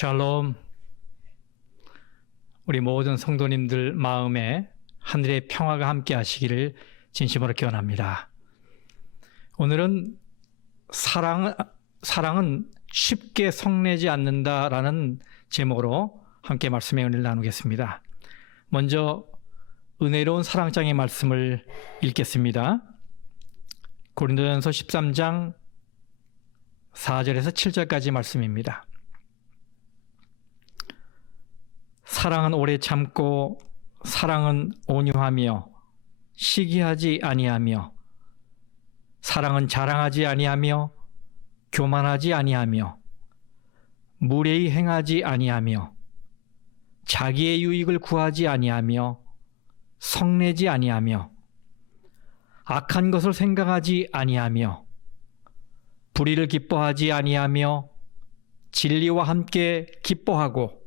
샬롬. 우리 모든 성도님들 마음에 하늘의 평화가 함께 하시기를 진심으로 기원합니다. 오늘은 사랑은 쉽게 성내지 않는다라는 제목으로 함께 말씀의 은혜를 나누겠습니다. 먼저 은혜로운 사랑장의 말씀을 읽겠습니다. 고린도전서 13장 4절에서 7절까지 말씀입니다. 사랑은 오래 참고 사랑은 온유하며 시기하지 아니하며 사랑은 자랑하지 아니하며 교만하지 아니하며 무례히 행하지 아니하며 자기의 유익을 구하지 아니하며 성내지 아니하며 악한 것을 생각하지 아니하며 불의를 기뻐하지 아니하며 진리와 함께 기뻐하고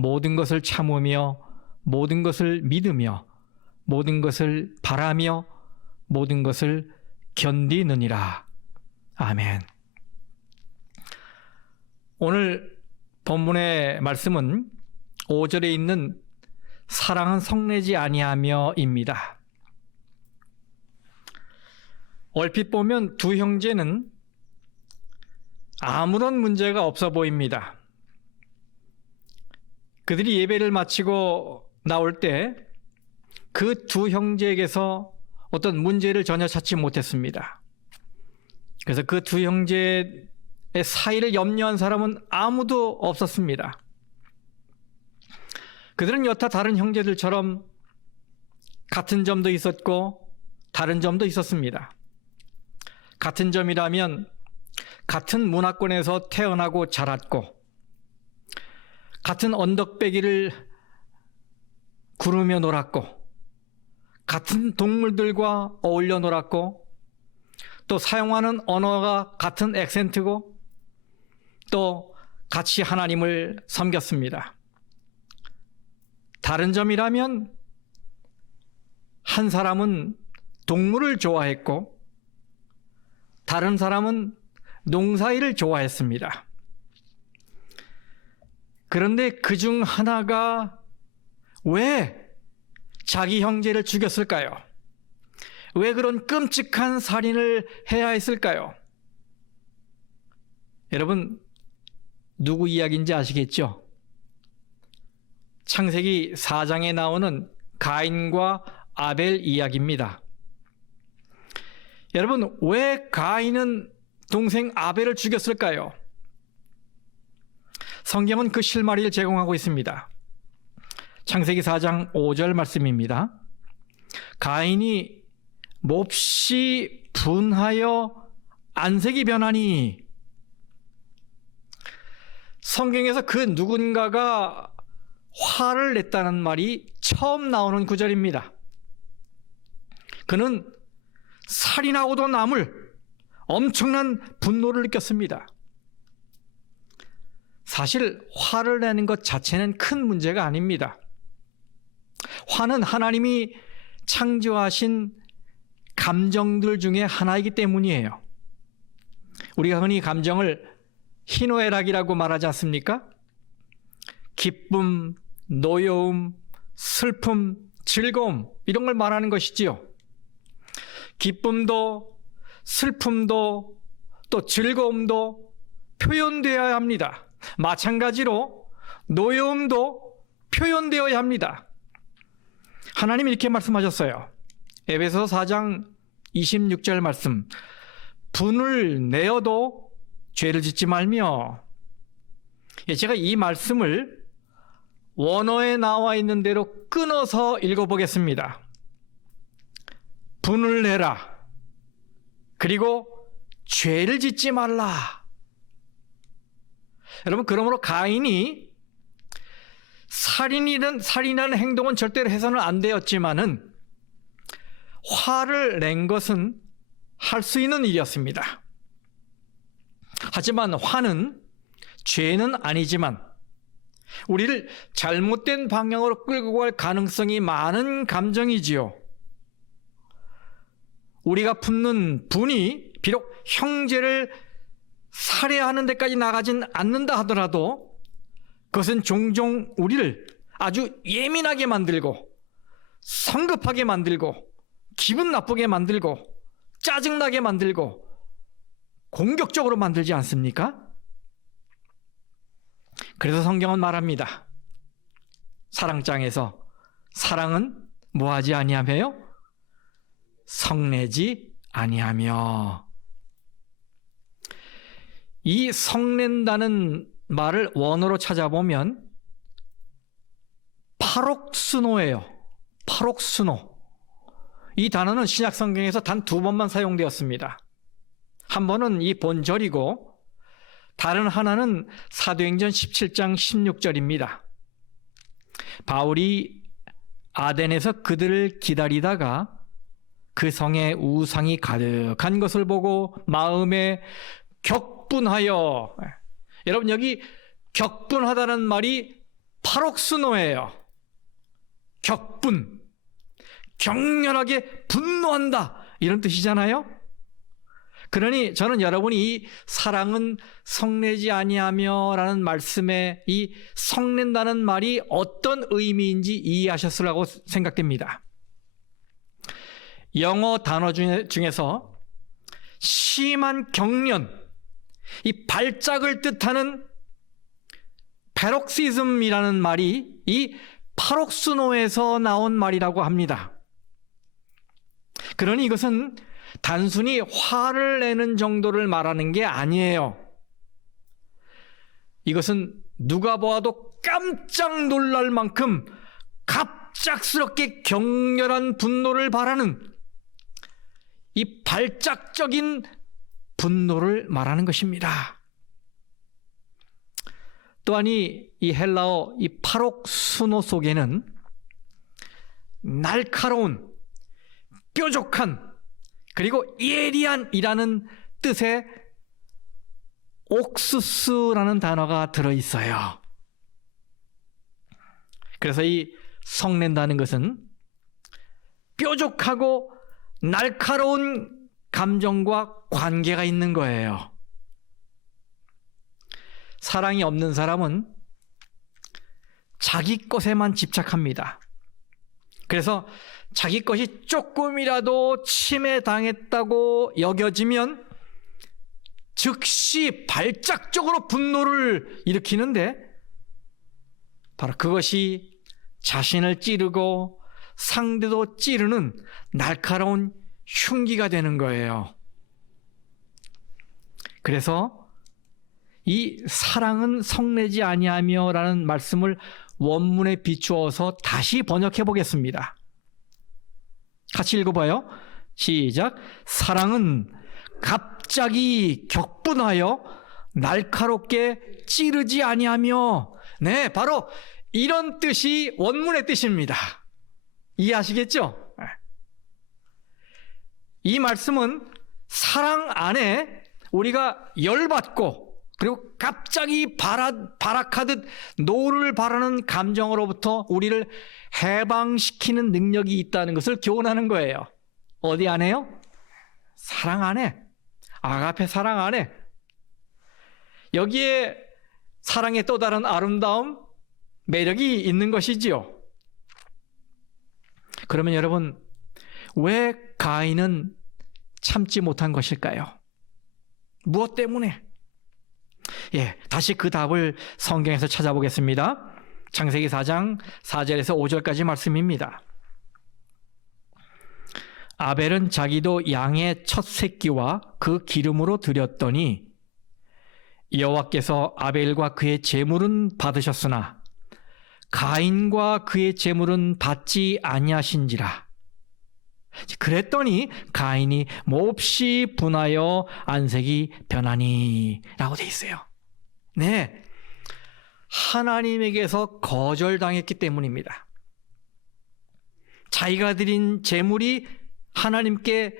모든 것을 참으며 모든 것을 믿으며 모든 것을 바라며 모든 것을 견디느니라. 아멘. 오늘 본문의 말씀은 5절에 있는 사랑은 성내지 아니하며입니다. 얼핏 보면 두 형제는 아무런 문제가 없어 보입니다. 그들이 예배를 마치고 나올 때 그 두 형제에게서 어떤 문제를 전혀 찾지 못했습니다. 그래서 그 두 형제의 사이를 염려한 사람은 아무도 없었습니다. 그들은 여타 다른 형제들처럼 같은 점도 있었고 다른 점도 있었습니다. 같은 점이라면 같은 문화권에서 태어나고 자랐고 같은 언덕배기를 구르며 놀았고 같은 동물들과 어울려 놀았고 또 사용하는 언어가 같은 액센트고 또 같이 하나님을 섬겼습니다. 다른 점이라면 한 사람은 동물을 좋아했고 다른 사람은 농사일을 좋아했습니다. 그런데 그중 하나가 왜 자기 형제를 죽였을까요? 왜 그런 끔찍한 살인을 해야 했을까요? 여러분, 누구 이야기인지 아시겠죠? 창세기 4장에 나오는 가인과 아벨 이야기입니다. 여러분, 왜 가인은 동생 아벨을 죽였을까요? 성경은 그 실마리를 제공하고 있습니다. 창세기 4장 5절 말씀입니다. 가인이 몹시 분하여 안색이 변하니. 성경에서 그 누군가가 화를 냈다는 말이 처음 나오는 구절입니다. 그는 살인하고도 남을 엄청난 분노를 느꼈습니다. 사실 화를 내는 것 자체는 큰 문제가 아닙니다. 화는 하나님이 창조하신 감정들 중에 하나이기 때문이에요. 우리가 흔히 감정을 희노애락이라고 말하지 않습니까? 기쁨, 노여움, 슬픔, 즐거움 이런 걸 말하는 것이지요. 기쁨도 슬픔도 또 즐거움도 표현되어야 합니다. 마찬가지로 노여움도 표현되어야 합니다. 하나님이 이렇게 말씀하셨어요. 에베소서 4장 26절 말씀. 분을 내어도 죄를 짓지 말며. 제가 이 말씀을 원어에 나와 있는 대로 끊어서 읽어보겠습니다. 분을 내라. 그리고 죄를 짓지 말라. 여러분, 그러므로 가인이 살인이라는 행동은 절대로 해서는 안 되었지만은 화를 낸 것은 할 수 있는 일이었습니다. 하지만 화는 죄는 아니지만 우리를 잘못된 방향으로 끌고 갈 가능성이 많은 감정이지요. 우리가 품는 분이 비록 형제를 살해하는 데까지 나가진 않는다 하더라도 그것은 종종 우리를 아주 예민하게 만들고 성급하게 만들고 기분 나쁘게 만들고 짜증나게 만들고 공격적으로 만들지 않습니까? 그래서 성경은 말합니다. 사랑장에서 사랑은 뭐하지 아니하며요? 성내지 아니하며. 이 성낸다는 말을 원어로 찾아보면 파록스노예요. 파록스노. 이 단어는 신약 성경에서 단 2번만 사용되었습니다. 한 번은 이 본절이고 다른 하나는 사도행전 17장 16절입니다. 바울이 아덴에서 그들을 기다리다가 그 성에 우상이 가득한 것을 보고 마음에 격분하여, 여러분 여기 격분하다는 말이 파록스노예요. 격분, 격렬하게 분노한다 이런 뜻이잖아요. 그러니 저는 여러분이 이 사랑은 성내지 아니하며 라는 말씀에 이 성낸다는 말이 어떤 의미인지 이해하셨으라고 생각됩니다. 영어 단어 중에서 심한 경련, 이 발작을 뜻하는 패록시즘이라는 말이 이 파록스노에서 나온 말이라고 합니다. 그러니 이것은 단순히 화를 내는 정도를 말하는 게 아니에요. 이것은 누가 보아도 깜짝 놀랄 만큼 갑작스럽게 격렬한 분노를 발하는 이 발작적인 분노를 말하는 것입니다. 또한 이 헬라어 이 파록스노 속에는 날카로운, 뾰족한, 그리고 예리한이라는 뜻의 옥수스라는 단어가 들어있어요. 그래서 이 성낸다는 것은 뾰족하고 날카로운 감정과 관계가 있는 거예요. 사랑이 없는 사람은 자기 것에만 집착합니다. 그래서 자기 것이 조금이라도 침해당했다고 여겨지면 즉시 발작적으로 분노를 일으키는데 바로 그것이 자신을 찌르고 상대도 찌르는 날카로운 흉기가 되는 거예요. 그래서 이 사랑은 성내지 아니하며 라는 말씀을 원문에 비추어서 다시 번역해 보겠습니다. 같이 읽어봐요. 시작. 사랑은 갑자기 격분하여 날카롭게 찌르지 아니하며. 네, 바로 이런 뜻이 원문의 뜻입니다. 이해하시겠죠? 이 말씀은 사랑 안에 우리가 열받고 그리고 갑자기 발악하듯 노를 바라는 감정으로부터 우리를 해방시키는 능력이 있다는 것을 교훈하는 거예요. 어디 안에요? 사랑 안에. 아가페 사랑 안에. 여기에 사랑의 또 다른 아름다움, 매력이 있는 것이지요. 그러면 여러분, 왜 가인은 참지 못한 것일까요? 무엇 때문에? 다시 그 답을 성경에서 찾아보겠습니다. 창세기 4장 4절에서 5절까지 말씀입니다. 아벨은 자기도 양의 첫 새끼와 그 기름으로 드렸더니 여호와께서 아벨과 그의 제물은 받으셨으나 가인과 그의 제물은 받지 아니하신지라. 그랬더니 가인이 몹시 분하여 안색이 변하니 라고 돼 있어요. 네, 하나님에게서 거절당했기 때문입니다. 자기가 드린 제물이 하나님께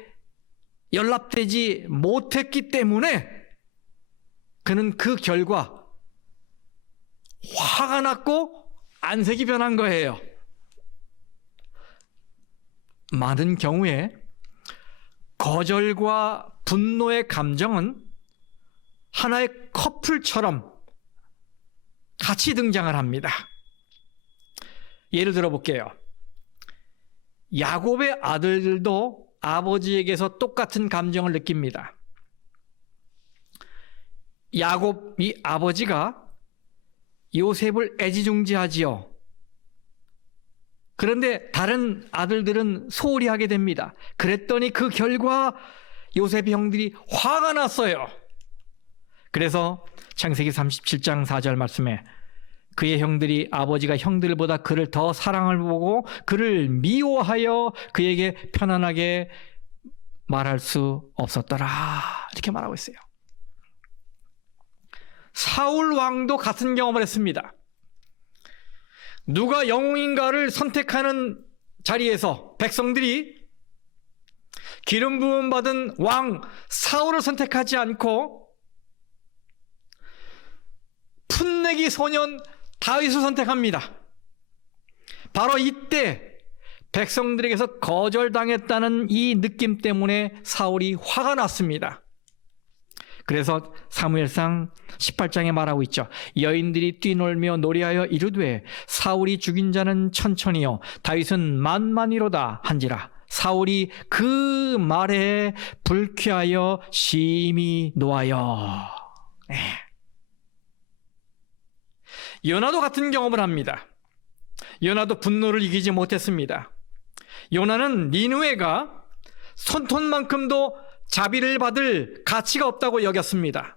연락되지 못했기 때문에 그는 그 결과 화가 났고 안색이 변한 거예요. 많은 경우에 거절과 분노의 감정은 하나의 커플처럼 같이 등장을 합니다. 예를 들어 볼게요. 야곱의 아들들도 아버지에게서 똑같은 감정을 느낍니다. 야곱이 아버지가 요셉을 애지중지하지요. 그런데 다른 아들들은 소홀히 하게 됩니다. 그랬더니 그 결과 요셉의 형들이 화가 났어요. 그래서 창세기 37장 4절 말씀에 그의 형들이 아버지가 형들보다 그를 더 사랑을 보고 그를 미워하여 그에게 편안하게 말할 수 없었더라, 이렇게 말하고 있어요. 사울 왕도 같은 경험을 했습니다. 누가 영웅인가를 선택하는 자리에서 백성들이 기름 부음 받은 왕 사울을 선택하지 않고 풋내기 소년 다윗을 선택합니다. 바로 이때 백성들에게서 거절당했다는 이 느낌 때문에 사울이 화가 났습니다. 그래서 사무엘상 18장에 말하고 있죠. 여인들이 뛰놀며 노래하여 이르되 사울이 죽인 자는 천천히요 다윗은 만만이로다 한지라. 사울이 그 말에 불쾌하여 심히 노하여. 요나도 같은 경험을 합니다. 요나도 분노를 이기지 못했습니다. 요나는 니느웨가 손톱만큼도 자비를 받을 가치가 없다고 여겼습니다.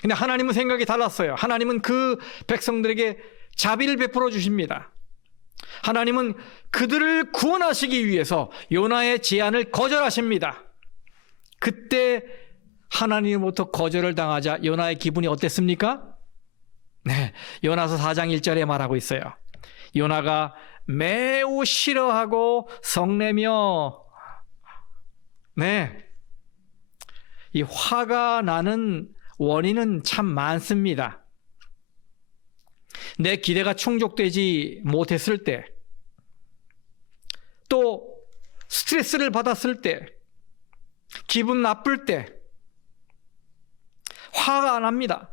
근데 하나님은 생각이 달랐어요. 하나님은 그 백성들에게 자비를 베풀어 주십니다. 하나님은 그들을 구원하시기 위해서 요나의 제안을 거절하십니다. 그때 하나님으로부터 거절을 당하자 요나의 기분이 어땠습니까? 네, 요나서 4장 1절에 말하고 있어요. 요나가 매우 싫어하고 성내며, 이 화가 나는 원인은 참 많습니다. 내 기대가 충족되지 못했을 때, 또 스트레스를 받았을 때, 기분 나쁠 때 화가 납니다.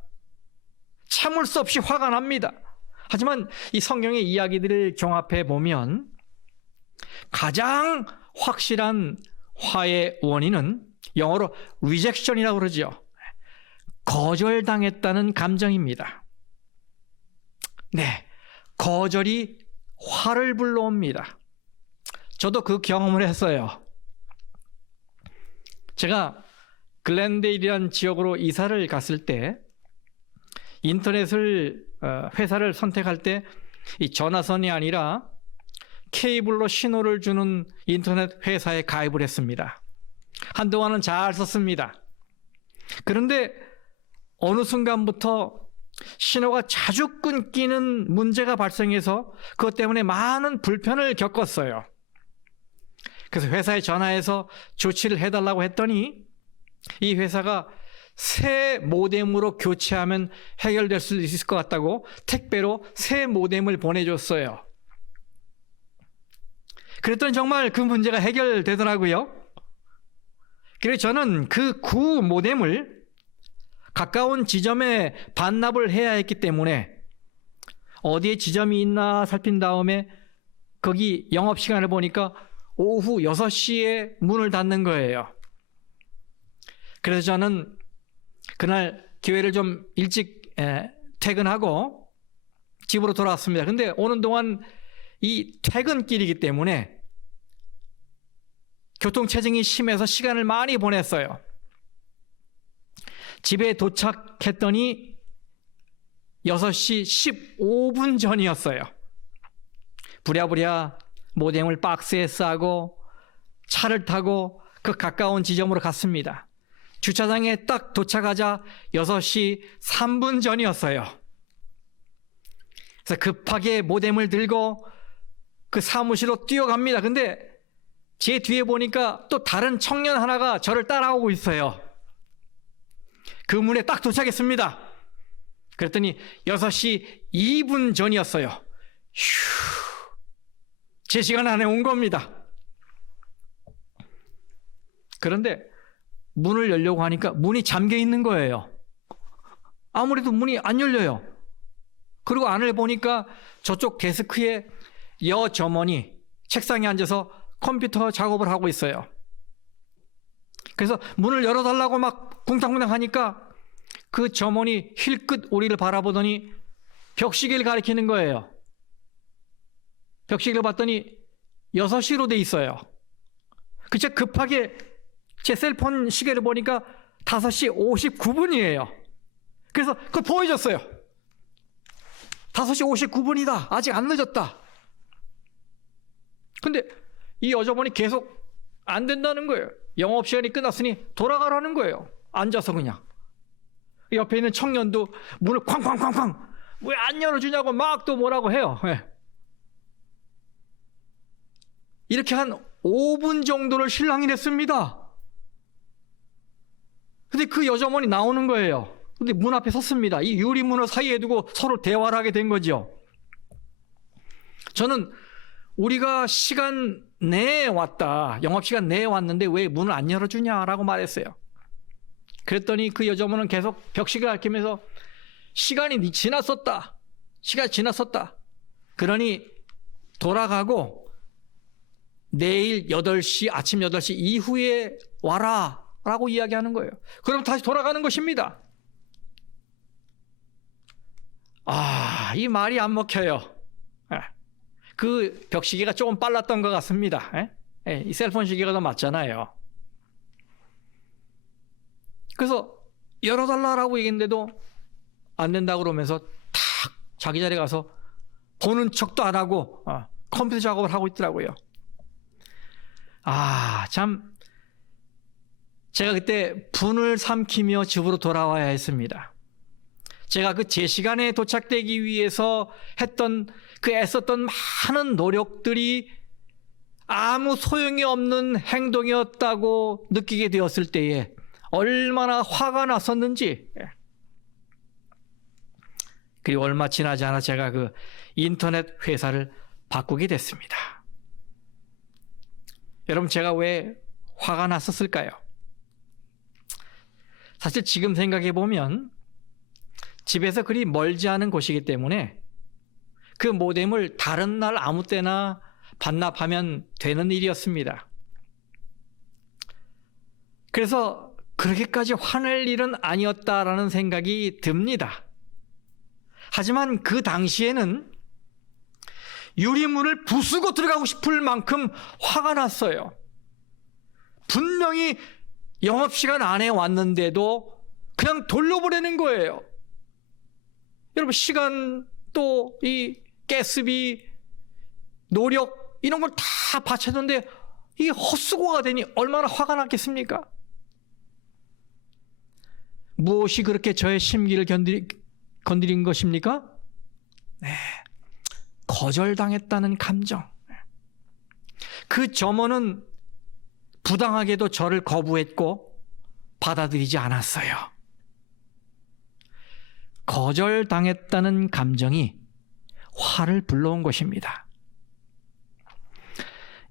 참을 수 없이 화가 납니다. 하지만 이 성경의 이야기들을 종합해 보면 가장 확실한 화의 원인은 영어로 rejection이라고 그러죠. 거절당했다는 감정입니다. 거절이 화를 불러옵니다. 저도 그 경험을 했어요. 제가 글렌데일이라는 지역으로 이사를 갔을 때 회사를 선택할 때 이 전화선이 아니라 케이블로 신호를 주는 인터넷 회사에 가입을 했습니다. 한동안은 잘 썼습니다. 그런데 어느 순간부터 신호가 자주 끊기는 문제가 발생해서 그것 때문에 많은 불편을 겪었어요. 그래서 회사에 전화해서 조치를 해달라고 했더니 이 회사가 새 모뎀으로 교체하면 해결될 수 있을 것 같다고 택배로 새 모뎀을 보내줬어요. 그랬더니 정말 그 문제가 해결되더라고요. 그래서 저는 그 구 모뎀을 가까운 지점에 반납을 해야 했기 때문에 어디에 지점이 있나 살핀 다음에 거기 영업시간을 보니까 오후 6시에 문을 닫는 거예요. 그래서 저는 그날 교회를 좀 일찍 퇴근하고 집으로 돌아왔습니다. 근데 오는 동안 이 퇴근길이기 때문에 교통체증이 심해서 시간을 많이 보냈어요. 집에 도착했더니 6시 15분 전이었어요. 부랴부랴 모뎀을 박스에 싸고 차를 타고 그 가까운 지점으로 갔습니다. 주차장에 딱 도착하자 6시 3분 전이었어요. 그래서 급하게 모뎀을 들고 그 사무실로 뛰어갑니다. 근데 제 뒤에 보니까 또 다른 청년 하나가 저를 따라오고 있어요. 그 문에 딱 도착했습니다. 그랬더니 6시 2분 전이었어요. 제 시간 안에 온 겁니다. 그런데 문을 열려고 하니까 문이 잠겨 있는 거예요. 아무래도 문이 안 열려요. 그리고 안을 보니까 저쪽 데스크에 여점원이 책상에 앉아서 컴퓨터 작업을 하고 있어요. 그래서 문을 열어달라고 막 쿵탕쿵탕 하니까 그 점원이 힐끗 우리를 바라보더니 벽시계를 가리키는 거예요. 벽시계를 봤더니 6시로 돼 있어요. 그저 급하게 제 셀폰 시계를 보니까 5시 59분이에요. 그래서 그걸 보여줬어요. 5시 59분이다. 아직 안 늦었다. 근데 이 여자분이 계속 안 된다는 거예요. 영업시간이 끝났으니 돌아가라는 거예요. 앉아서 그냥. 옆에 있는 청년도 문을 쾅쾅쾅쾅 왜 안 열어주냐고 막 또 뭐라고 해요. 네. 이렇게 한 5분 정도를 실랑이 했습니다. 근데 그 여자분이 나오는 거예요. 근데 문 앞에 섰습니다. 이 유리문을 사이에 두고 서로 대화를 하게 된 거죠. 저는 우리가 시간 내에 왔다, 영업시간 내에 왔는데 왜 문을 안 열어주냐라고 말했어요. 그랬더니 그 여자분은 계속 벽시계 가리키면서 시간이 지났었다. 시간이 지났었다. 그러니 돌아가고 내일 8시, 아침 8시 이후에 와라 라고 이야기하는 거예요. 그럼 다시 돌아가는 것입니다. 이 말이 안 먹혀요. 그 벽시계가 조금 빨랐던 것 같습니다. 이 셀폰 시계가 더 맞잖아요. 그래서 열어달라고 얘기했는데도 안 된다고 그러면서 탁 자기 자리에 가서 보는 척도 안 하고 컴퓨터 작업을 하고 있더라고요. 참 제가 그때 분을 삼키며 집으로 돌아와야 했습니다. 제가 그 제 시간에 도착되기 위해서 했던 그 애썼던 많은 노력들이 아무 소용이 없는 행동이었다고 느끼게 되었을 때에 얼마나 화가 났었는지. 그리고 얼마 지나지 않아 제가 그 인터넷 회사를 바꾸게 됐습니다. 여러분, 제가 왜 화가 났었을까요? 사실 지금 생각해 보면 집에서 그리 멀지 않은 곳이기 때문에 그 모뎀을 다른 날 아무 때나 반납하면 되는 일이었습니다. 그래서 그렇게까지 화낼 일은 아니었다라는 생각이 듭니다. 하지만 그 당시에는 유리문을 부수고 들어가고 싶을 만큼 화가 났어요. 분명히 영업시간 안에 왔는데도 그냥 돌려보내는 거예요. 여러분, 시간 또 이 가스비, 노력 이런 걸 다 바쳤는데 이게 헛수고가 되니 얼마나 화가 났겠습니까? 무엇이 그렇게 저의 심기를 건드린 것입니까? 네, 거절당했다는 감정. 그 점원은 부당하게도 저를 거부했고 받아들이지 않았어요. 거절당했다는 감정이 화를 불러온 것입니다.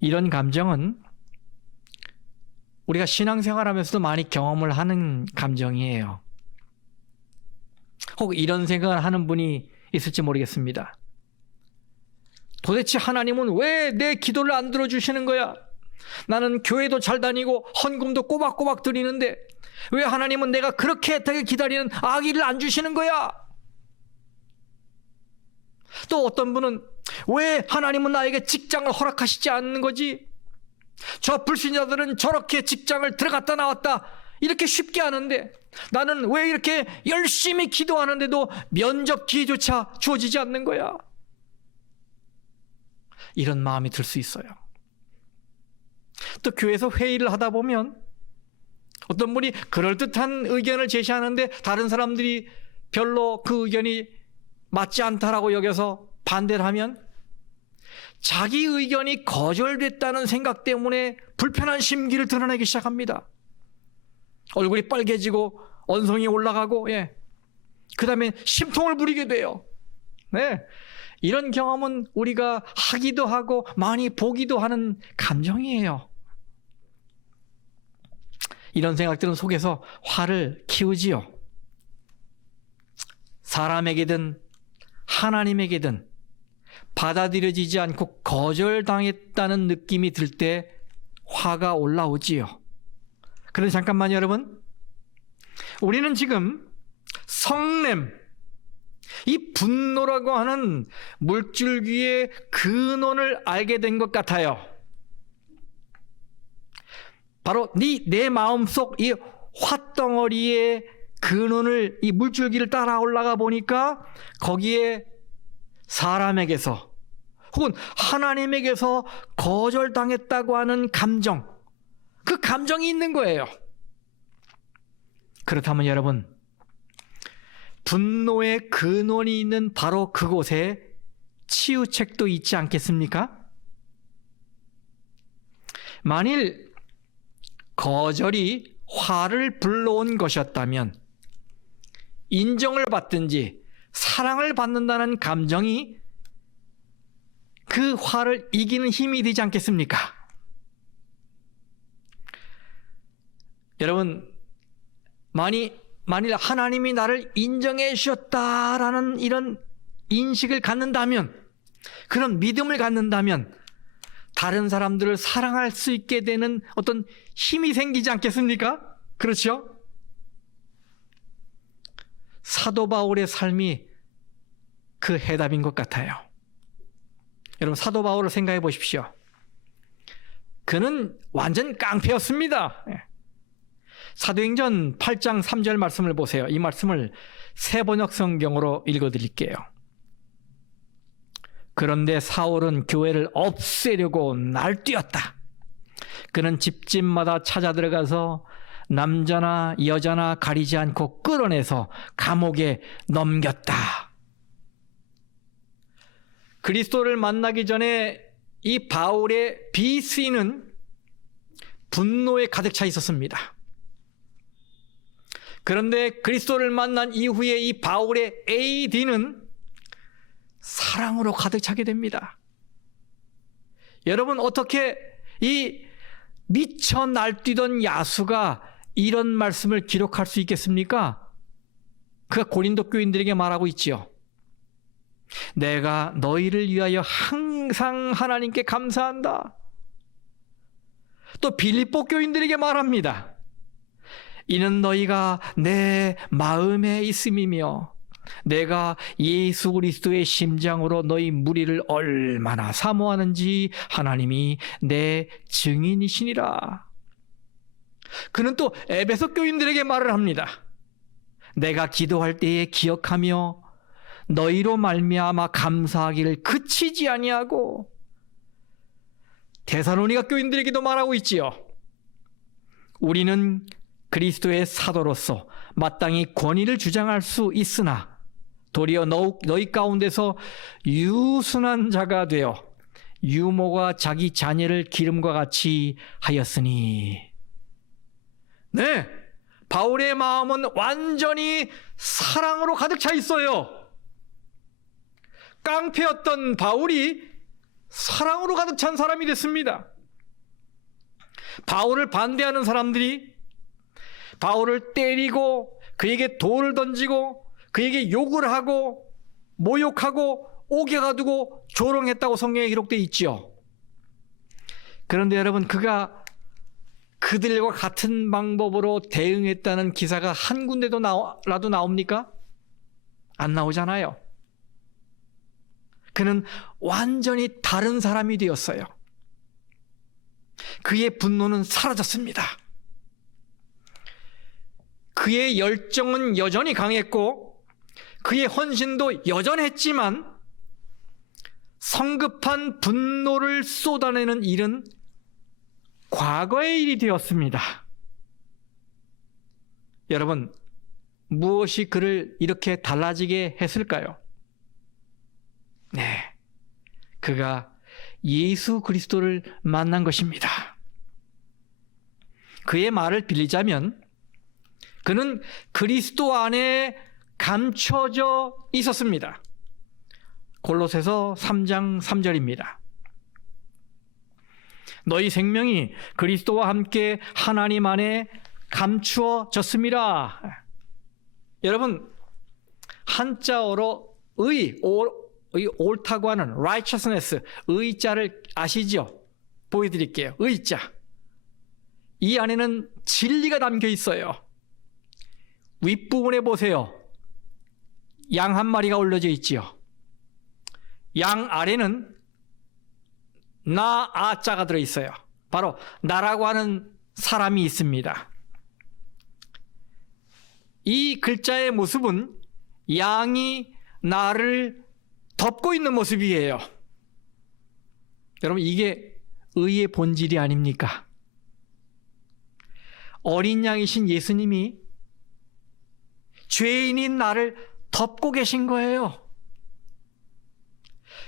이런 감정은 우리가 신앙생활하면서도 많이 경험을 하는 감정이에요. 혹 이런 생각을 하는 분이 있을지 모르겠습니다. 도대체 하나님은 왜 내 기도를 안 들어주시는 거야? 나는 교회도 잘 다니고 헌금도 꼬박꼬박 드리는데 왜 하나님은 내가 그렇게 애타게 기다리는 아기를 안 주시는 거야? 또 어떤 분은 왜 하나님은 나에게 직장을 허락하시지 않는 거지? 저 불신자들은 저렇게 직장을 들어갔다 나왔다 이렇게 쉽게 하는데 나는 왜 이렇게 열심히 기도하는데도 면접 기회조차 주어지지 않는 거야? 이런 마음이 들 수 있어요. 또 교회에서 회의를 하다 보면 어떤 분이 그럴듯한 의견을 제시하는데 다른 사람들이 별로 그 의견이 맞지 않다라고 여겨서 반대를 하면 자기 의견이 거절됐다는 생각 때문에 불편한 심기를 드러내기 시작합니다. 얼굴이 빨개지고 언성이 올라가고 그 다음에 심통을 부리게 돼요. 네, 이런 경험은 우리가 하기도 하고 많이 보기도 하는 감정이에요. 이런 생각들은 속에서 화를 키우지요. 사람에게든 하나님에게든 받아들여지지 않고 거절당했다는 느낌이 들 때 화가 올라오지요. 그런데 잠깐만요, 여러분. 우리는 지금 성냄, 이 분노라고 하는 물줄기의 근원을 알게 된 것 같아요. 바로 내 마음속 이 화덩어리의 근원을, 이 물줄기를 따라 올라가 보니까 거기에 사람에게서 혹은 하나님에게서 거절당했다고 하는 감정, 그 감정이 있는 거예요. 그렇다면 여러분, 분노의 근원이 있는 바로 그곳에 치유책도 있지 않겠습니까? 만일 거절이 화를 불러온 것이었다면 인정을 받든지 사랑을 받는다는 감정이 그 화를 이기는 힘이 되지 않겠습니까? 여러분, 만일 하나님이 나를 인정해 주셨다라는 이런 인식을 갖는다면, 그런 믿음을 갖는다면 다른 사람들을 사랑할 수 있게 되는 어떤 힘이 생기지 않겠습니까? 그렇죠? 사도 바울의 삶이 그 해답인 것 같아요. 여러분, 사도 바울을 생각해 보십시오. 그는 완전 깡패였습니다. 사도행전 8장 3절 말씀을 보세요. 이 말씀을 새번역 성경으로 읽어드릴게요. 그런데 사울은 교회를 없애려고 날뛰었다. 그는 집집마다 찾아 들어가서 남자나 여자나 가리지 않고 끌어내서 감옥에 넘겼다. 그리스도를 만나기 전에 이 바울의 BC는 분노에 가득 차 있었습니다. 그런데 그리스도를 만난 이후에 이 바울의 AD는 사랑으로 가득 차게 됩니다. 여러분, 어떻게 이 미쳐 날뛰던 야수가 이런 말씀을 기록할 수 있겠습니까? 그가 고린도 교인들에게 말하고 있지요. 내가 너희를 위하여 항상 하나님께 감사한다. 또 빌립보 교인들에게 말합니다. 이는 너희가 내 마음에 있음이며 내가 예수 그리스도의 심장으로 너희 무리를 얼마나 사모하는지 하나님이 내 증인이시니라. 그는 또 에베소 교인들에게 말을 합니다. 내가 기도할 때에 기억하며 너희로 말미암아 감사하기를 그치지 아니하고, 데살로니가 교인들에게도 말하고 있지요. 우리는 그리스도의 사도로서 마땅히 권위를 주장할 수 있으나 도리어 너희 가운데서 유순한 자가 되어 유모가 자기 자녀를 기름과 같이 하였으니. 네, 바울의 마음은 완전히 사랑으로 가득 차 있어요. 깡패였던 바울이 사랑으로 가득 찬 사람이 됐습니다. 바울을 반대하는 사람들이 바울을 때리고 그에게 돌을 던지고 그에게 욕을 하고 모욕하고 옥에 가두고 조롱했다고 성경에 기록되어 있죠. 그런데 여러분, 그가 그들과 같은 방법으로 대응했다는 기사가 한 군데도 라도 나옵니까? 안 나오잖아요. 그는 완전히 다른 사람이 되었어요. 그의 분노는 사라졌습니다. 그의 열정은 여전히 강했고 그의 헌신도 여전했지만 성급한 분노를 쏟아내는 일은 과거의 일이 되었습니다. 여러분, 무엇이 그를 이렇게 달라지게 했을까요? 네, 그가 예수 그리스도를 만난 것입니다. 그의 말을 빌리자면 그는 그리스도 안에 감춰져 있었습니다. 골로새서 3장 3절입니다. 너희 생명이 그리스도와 함께 하나님 안에 감추어졌습니다. 여러분, 한자어로 옳다고 하는 righteousness, 의자를 아시죠? 보여드릴게요. 의자. 이 안에는 진리가 담겨 있어요. 윗부분에 보세요. 양 한 마리가 올려져 있지요. 양 아래는 나, 아자가 들어있어요. 바로 나라고 하는 사람이 있습니다. 이 글자의 모습은 양이 나를 덮고 있는 모습이에요. 여러분, 이게 의의 본질이 아닙니까? 어린 양이신 예수님이 죄인인 나를 덮고 계신 거예요.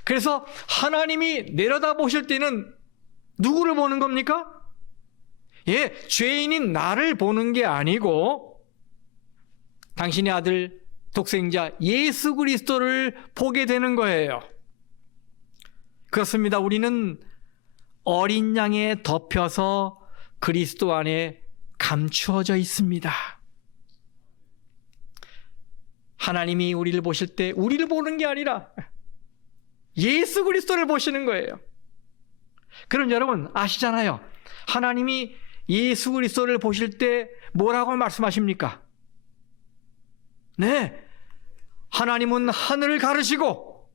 그래서 하나님이 내려다보실 때는 누구를 보는 겁니까? 예, 죄인인 나를 보는 게 아니고 당신의 아들 독생자 예수 그리스도를 보게 되는 거예요. 그렇습니다. 우리는 어린 양에 덮여서 그리스도 안에 감추어져 있습니다. 하나님이 우리를 보실 때 우리를 보는 게 아니라 예수 그리스도를 보시는 거예요. 그럼 여러분 아시잖아요. 하나님이 예수 그리스도를 보실 때 뭐라고 말씀하십니까? 네, 하나님은 하늘을 가르시고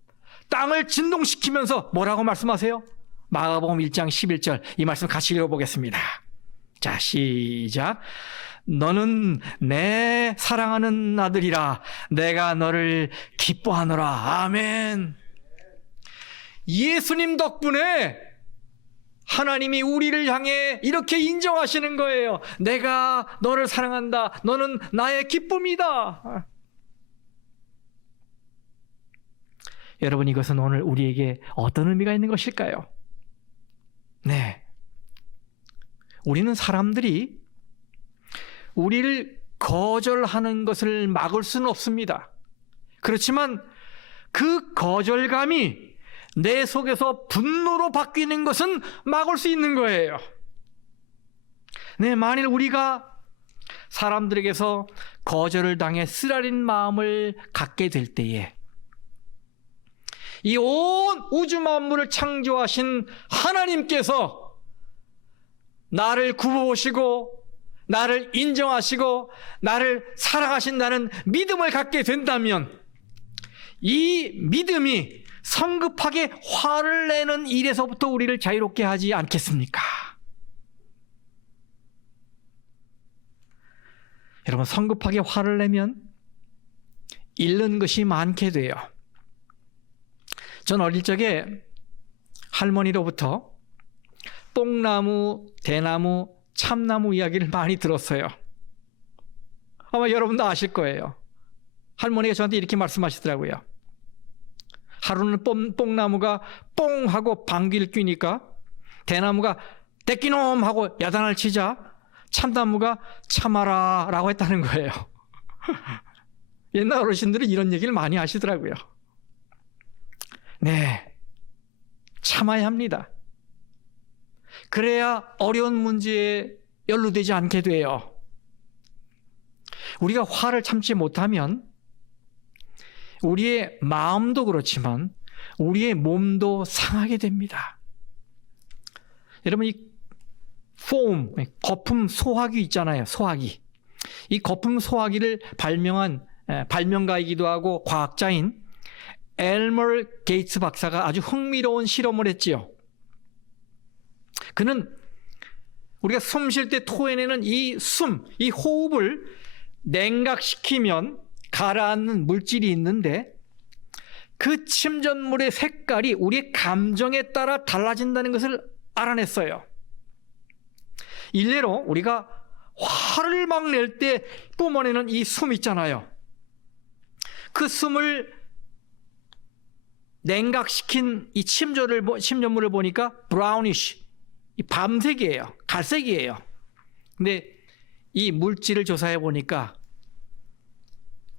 땅을 진동시키면서 뭐라고 말씀하세요? 마가복음 1장 11절, 이 말씀 같이 읽어보겠습니다. 자, 시작. 너는 내 사랑하는 아들이라, 내가 너를 기뻐하노라. 아멘. 예수님 덕분에 하나님이 우리를 향해 이렇게 인정하시는 거예요. 내가 너를 사랑한다. 너는 나의 기쁨이다. 여러분, 이것은 오늘 우리에게 어떤 의미가 있는 것일까요? 네, 우리는 사람들이 우리를 거절하는 것을 막을 수는 없습니다. 그렇지만 그 거절감이 내 속에서 분노로 바뀌는 것은 막을 수 있는 거예요. 네, 만일 우리가 사람들에게서 거절을 당해 쓰라린 마음을 갖게 될 때에 이 온 우주 만물을 창조하신 하나님께서 나를 굽어보시고 나를 인정하시고 나를 사랑하신다는 믿음을 갖게 된다면 이 믿음이 성급하게 화를 내는 일에서부터 우리를 자유롭게 하지 않겠습니까? 여러분, 성급하게 화를 내면 잃는 것이 많게 돼요. 전 어릴 적에 할머니로부터 뽕나무, 대나무, 참나무 이야기를 많이 들었어요. 아마 여러분도 아실 거예요. 할머니가 저한테 이렇게 말씀하시더라고요. 하루는 뽕나무가 뽕 하고 방귀를 뀌니까 대나무가 떼끼놈 하고 야단을 치자 참나무가 참아라 라고 했다는 거예요. 옛날 어르신들은 이런 얘기를 많이 하시더라고요. 네, 참아야 합니다. 그래야 어려운 문제에 연루되지 않게 돼요. 우리가 화를 참지 못하면 우리의 마음도 그렇지만 우리의 몸도 상하게 됩니다. 여러분, 이 폼, 거품 소화기 있잖아요. 소화기. 이 거품 소화기를 발명한 발명가이기도 하고 과학자인 엘머 게이츠 박사가 아주 흥미로운 실험을 했지요. 그는 우리가 숨 쉴 때 토해내는 이 이 호흡을 냉각시키면 가라앉는 물질이 있는데 그 침전물의 색깔이 우리의 감정에 따라 달라진다는 것을 알아냈어요. 일례로 우리가 화를 막 낼 때 뿜어내는 이 숨 있잖아요. 그 숨을 냉각시킨 이 침전물을 보니까 브라우니쉬, 밤색이에요. 갈색이에요. 근데 이 물질을 조사해 보니까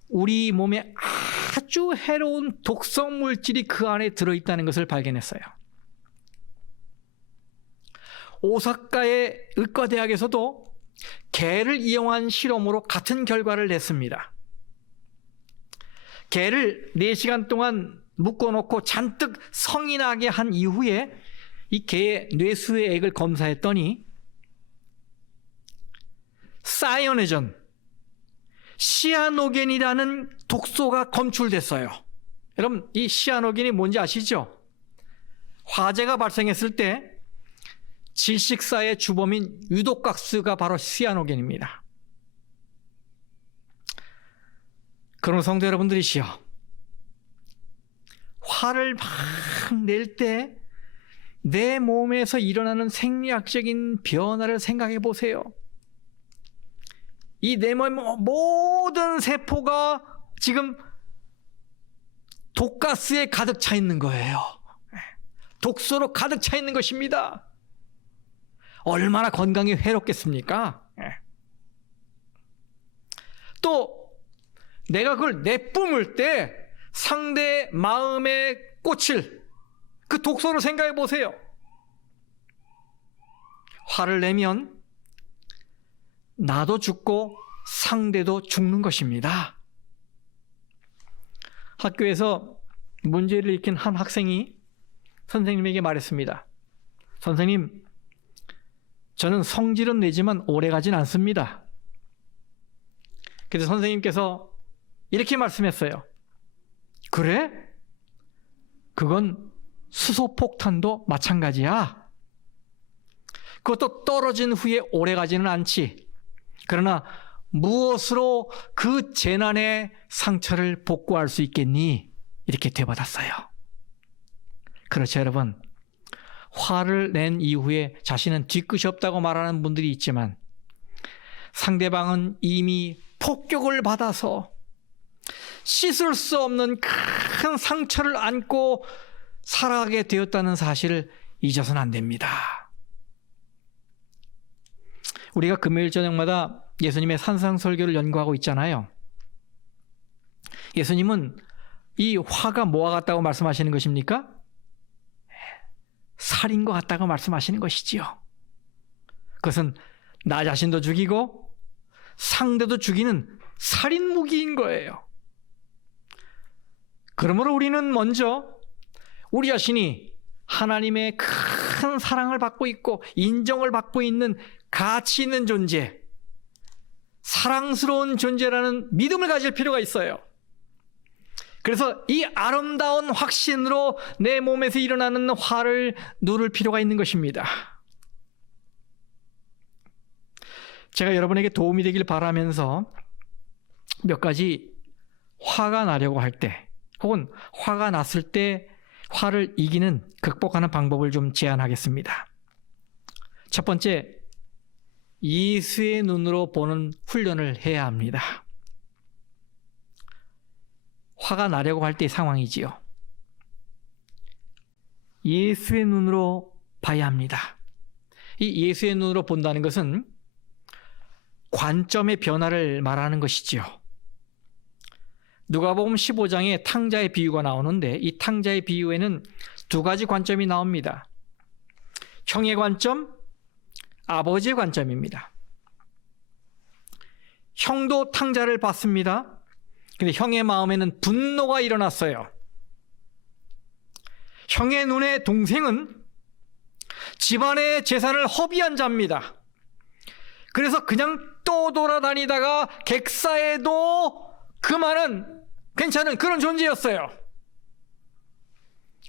우리 몸에 아주 해로운 독성 물질이 그 안에 들어있다는 것을 발견했어요. 오사카의 의과대학에서도 개를 이용한 실험으로 같은 결과를 냈습니다. 개를 4시간 동안 묶어놓고 잔뜩 성이 나게 한 이후에 이 개의 뇌수의 액을 검사했더니 사이어네전, 시아노겐이라는 독소가 검출됐어요. 여러분, 이 시아노겐이 뭔지 아시죠? 화재가 발생했을 때 질식사의 주범인 유독가스가 바로 시아노겐입니다. 그럼 성도 여러분들이시여, 화를 막 낼 때 내 몸에서 일어나는 생리학적인 변화를 생각해 보세요. 이 내 몸 모든 세포가 지금 독가스에 가득 차 있는 거예요. 독소로 가득 차 있는 것입니다. 얼마나 건강에 해롭겠습니까? 또 내가 그걸 내뿜을 때 상대의 마음에 꽂힐 그 독소를 생각해 보세요. 화를 내면 나도 죽고 상대도 죽는 것입니다. 학교에서 문제를 일으킨 한 학생이 선생님에게 말했습니다. 선생님, 저는 성질은 내지만 오래가진 않습니다. 그래서 선생님께서 이렇게 말씀했어요. 그래? 그건 수소폭탄도 마찬가지야. 그것도 떨어진 후에 오래가지는 않지. 그러나 무엇으로 그 재난의 상처를 복구할 수 있겠니? 이렇게 되받았어요. 그렇죠, 여러분. 화를 낸 이후에 자신은 뒤끝이 없다고 말하는 분들이 있지만 상대방은 이미 폭격을 받아서 씻을 수 없는 큰 상처를 안고 살아가게 되었다는 사실을 잊어서는 안 됩니다. 우리가 금요일 저녁마다 예수님의 산상설교를 연구하고 있잖아요. 예수님은 이 화가 뭐와 같다고 말씀하시는 것입니까? 살인과 같다고 말씀하시는 것이지요. 그것은 나 자신도 죽이고 상대도 죽이는 살인 무기인 거예요. 그러므로 우리는 먼저 우리 자신이 하나님의 큰 사랑을 받고 있고 인정을 받고 있는 가치 있는 존재, 사랑스러운 존재라는 믿음을 가질 필요가 있어요. 그래서 이 아름다운 확신으로 내 몸에서 일어나는 화를 누를 필요가 있는 것입니다. 제가 여러분에게 도움이 되길 바라면서 몇 가지 화가 나려고 할 때 혹은 화가 났을 때 화를 이기는, 극복하는 방법을 좀 제안하겠습니다. 첫 번째, 예수의 눈으로 보는 훈련을 해야 합니다. 화가 나려고 할 때의 상황이지요. 예수의 눈으로 봐야 합니다. 이 예수의 눈으로 본다는 것은 관점의 변화를 말하는 것이지요. 누가복음 15장에 탕자의 비유가 나오는데 이 탕자의 비유에는 두 가지 관점이 나옵니다. 형의 관점, 아버지의 관점입니다. 형도 탕자를 봤습니다. 근데 형의 마음에는 분노가 일어났어요. 형의 눈에 동생은 집안의 재산을 허비한 자입니다. 그래서 그냥 떠돌아다니다가 객사에도 그만은 괜찮은 그런 존재였어요.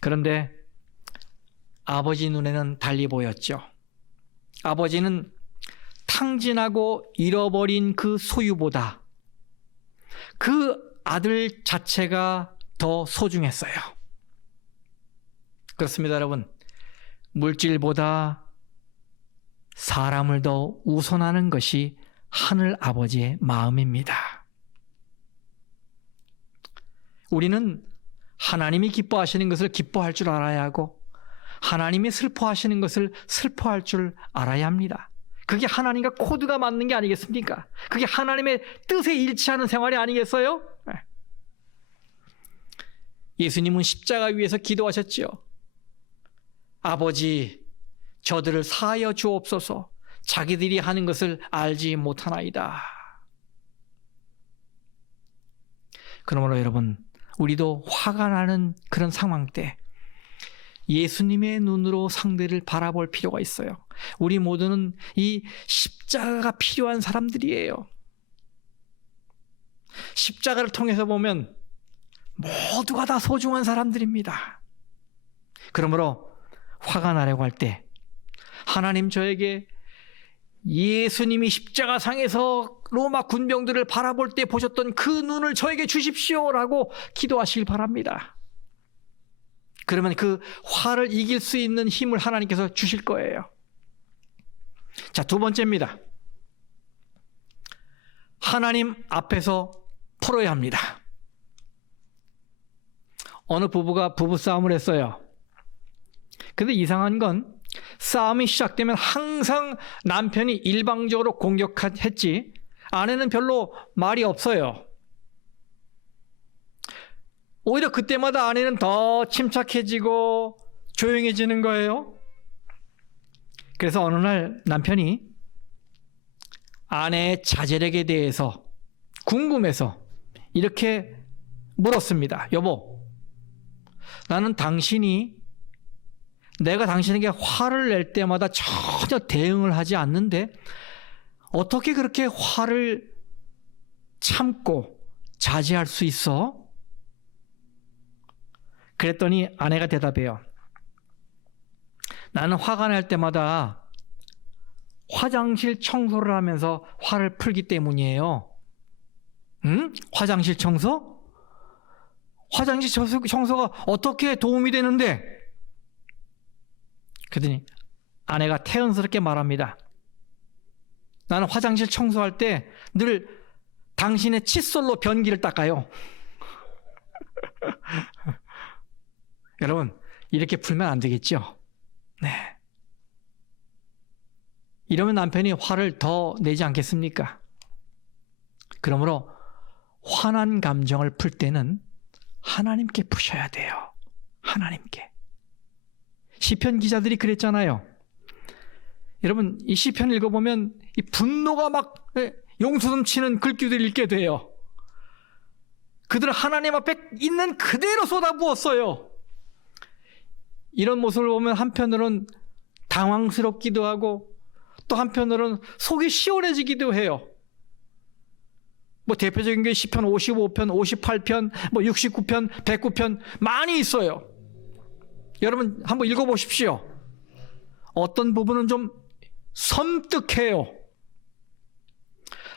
그런데 아버지 눈에는 달리 보였죠. 아버지는 탕진하고 잃어버린 그 소유보다 그 아들 자체가 더 소중했어요. 그렇습니다, 여러분. 물질보다 사람을 더 우선하는 것이 하늘 아버지의 마음입니다. 우리는 하나님이 기뻐하시는 것을 기뻐할 줄 알아야 하고 하나님이 슬퍼하시는 것을 슬퍼할 줄 알아야 합니다. 그게 하나님과 코드가 맞는 게 아니겠습니까? 그게 하나님의 뜻에 일치하는 생활이 아니겠어요? 예수님은 십자가 위에서 기도하셨지요. 아버지, 저들을 사하여 주옵소서. 자기들이 하는 것을 알지 못하나이다. 그러므로 여러분, 우리도 화가 나는 그런 상황 때 예수님의 눈으로 상대를 바라볼 필요가 있어요. 우리 모두는 이 십자가가 필요한 사람들이에요. 십자가를 통해서 보면 모두가 다 소중한 사람들입니다. 그러므로 화가 나려고 할 때 하나님 저에게 예수님이 십자가상에서 로마 군병들을 바라볼 때 보셨던 그 눈을 저에게 주십시오라고 기도하시길 바랍니다. 그러면 그 화를 이길 수 있는 힘을 하나님께서 주실 거예요. 자, 두 번째입니다. 하나님 앞에서 풀어야 합니다. 어느 부부가 부부싸움을 했어요. 근데 이상한 건 싸움이 시작되면 항상 남편이 일방적으로 공격했지 아내는 별로 말이 없어요. 오히려 그때마다 아내는 더 침착해지고 조용해지는 거예요. 그래서 어느 날 남편이 아내의 자제력에 대해서 궁금해서 이렇게 물었습니다. 여보, 나는 내가 당신에게 화를 낼 때마다 전혀 대응을 하지 않는데 어떻게 그렇게 화를 참고 자제할 수 있어? 그랬더니 아내가 대답해요. 나는 화가 날 때마다 화장실 청소를 하면서 화를 풀기 때문이에요. 응? 화장실 청소? 화장실 청소가 어떻게 도움이 되는데? 그랬더니 아내가 태연스럽게 말합니다. 나는 화장실 청소할 때 늘 당신의 칫솔로 변기를 닦아요. 여러분, 이렇게 풀면 안 되겠죠? 네. 이러면 남편이 화를 더 내지 않겠습니까? 그러므로 화난 감정을 풀 때는 하나님께 푸셔야 돼요. 하나님께. 시편 기자들이 그랬잖아요. 여러분, 이 시편 읽어보면 이 분노가 막 용수름 치는 글귀들 읽게 돼요. 그들은 하나님 앞에 있는 그대로 쏟아부었어요. 이런 모습을 보면 한편으로는 당황스럽기도 하고 또 한편으로는 속이 시원해지기도 해요. 뭐 대표적인 게 시편 55편, 58편, 뭐 69편, 109편 많이 있어요. 여러분 한번 읽어보십시오. 어떤 부분은 좀 섬뜩해요.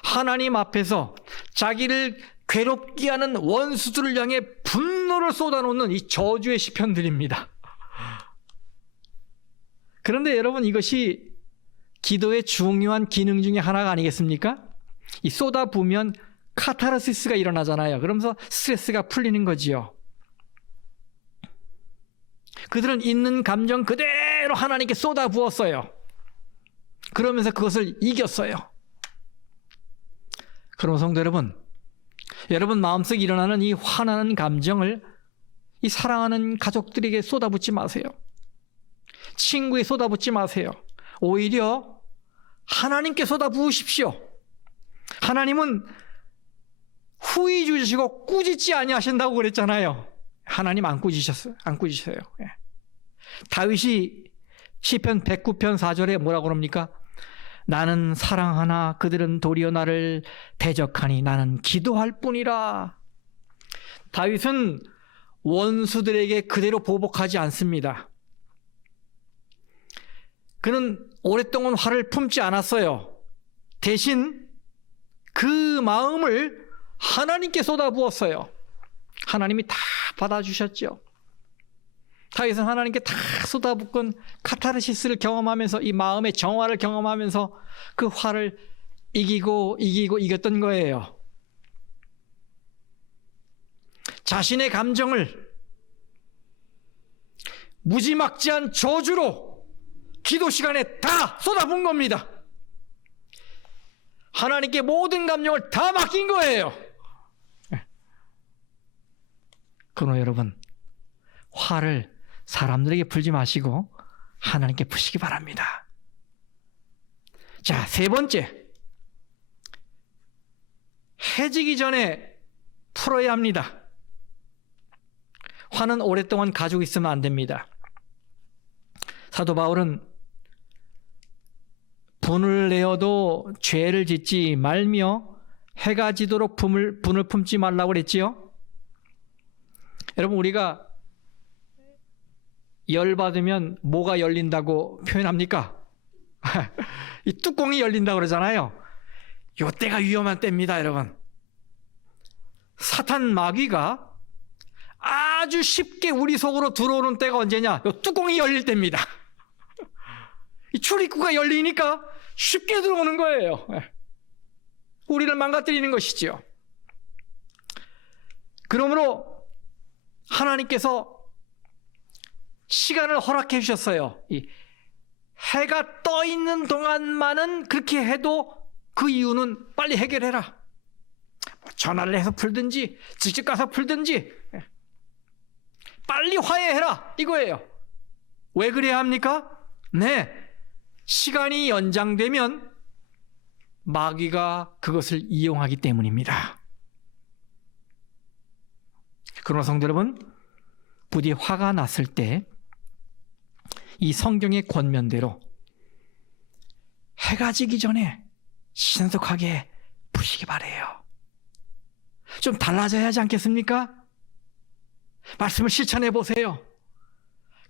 하나님 앞에서 자기를 괴롭게 하는 원수들을 향해 분노를 쏟아놓는 이 저주의 시편들입니다. 그런데 여러분, 이것이 기도의 중요한 기능 중에 하나가 아니겠습니까? 이 쏟아부으면 카타르시스가 일어나잖아요. 그러면서 스트레스가 풀리는 거지요. 그들은 있는 감정 그대로 하나님께 쏟아부었어요. 그러면서 그것을 이겼어요. 그럼 성도 여러분 마음속에 일어나는 이 화나는 감정을 이 사랑하는 가족들에게 쏟아붓지 마세요. 친구에 쏟아붓지 마세요. 오히려 하나님께 쏟아부으십시오. 하나님은 후히 주시고 꾸짖지 아니하신다고 그랬잖아요. 하나님 안 꾸짖으셔요. 예. 다윗이 시편 109편 4절에 뭐라고 그럽니까? 나는 사랑하나 그들은 도리어 나를 대적하니 나는 기도할 뿐이라. 다윗은 원수들에게 그대로 보복하지 않습니다. 그는 오랫동안 화를 품지 않았어요. 대신 그 마음을 하나님께 쏟아부었어요. 하나님이 다 받아주셨죠. 다윗은 하나님께 다 쏟아붓건 카타르시스를 경험하면서 이 마음의 정화를 경험하면서 그 화를 이기고 이겼던 거예요. 자신의 감정을 무지막지한 저주로 기도 시간에 다 쏟아부은 겁니다. 하나님께 모든 감정을 다 맡긴 거예요. 그러나 여러분, 화를 사람들에게 풀지 마시고 하나님께 푸시기 바랍니다. 자, 세 번째, 해지기 전에 풀어야 합니다. 화는 오랫동안 가지고 있으면 안 됩니다. 사도 바울은 분을 내어도 죄를 짓지 말며 해가 지도록 분을 품지 말라고 그랬지요. 여러분, 우리가 열받으면 뭐가 열린다고 표현합니까? 이 뚜껑이 열린다고 그러잖아요. 요 때가 위험한 때입니다, 여러분. 사탄 마귀가 아주 쉽게 우리 속으로 들어오는 때가 언제냐? 요 뚜껑이 열릴 때입니다. 이 출입구가 열리니까 쉽게 들어오는 거예요. 우리를 망가뜨리는 것이지요. 그러므로 하나님께서 시간을 허락해 주셨어요. 이 해가 떠 있는 동안만은 그렇게 해도 그 이유는 빨리 해결해라. 전화를 해서 풀든지 직접 가서 풀든지 빨리 화해해라, 이거예요. 왜 그래야 합니까? 네, 시간이 연장되면 마귀가 그것을 이용하기 때문입니다. 그러나 성도 여러분, 부디 화가 났을 때 이 성경의 권면대로 해가 지기 전에 신속하게 푸시기 바라요. 좀 달라져야 하지 않겠습니까? 말씀을 실천해 보세요.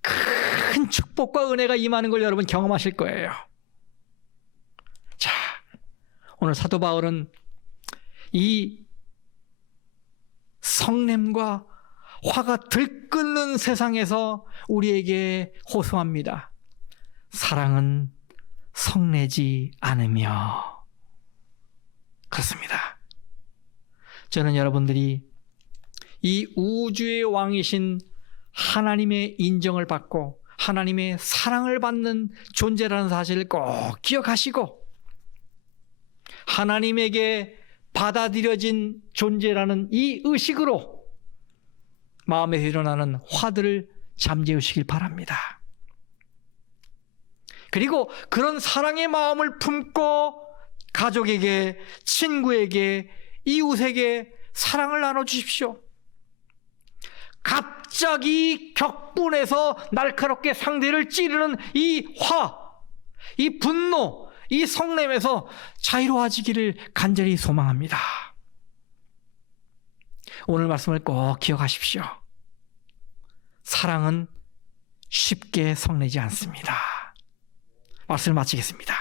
큰 축복과 은혜가 임하는 걸 여러분 경험하실 거예요. 자, 오늘 사도 바울은 이 성냄과 화가 들끓는 세상에서 우리에게 호소합니다. 사랑은 성내지 않으며. 그렇습니다. 저는 여러분들이 이 우주의 왕이신 하나님의 인정을 받고 하나님의 사랑을 받는 존재라는 사실을 꼭 기억하시고 하나님에게 받아들여진 존재라는 이 의식으로 마음에서 일어나는 화들을 잠재우시길 바랍니다. 그리고 그런 사랑의 마음을 품고 가족에게, 친구에게, 이웃에게 사랑을 나눠주십시오. 갑자기 격분해서 날카롭게 상대를 찌르는 이 화, 이 분노, 이 성냄에서 자유로워지기를 간절히 소망합니다. 오늘 말씀을 꼭 기억하십시오. 사랑은 쉽게 성내지 않습니다. 말씀을 마치겠습니다.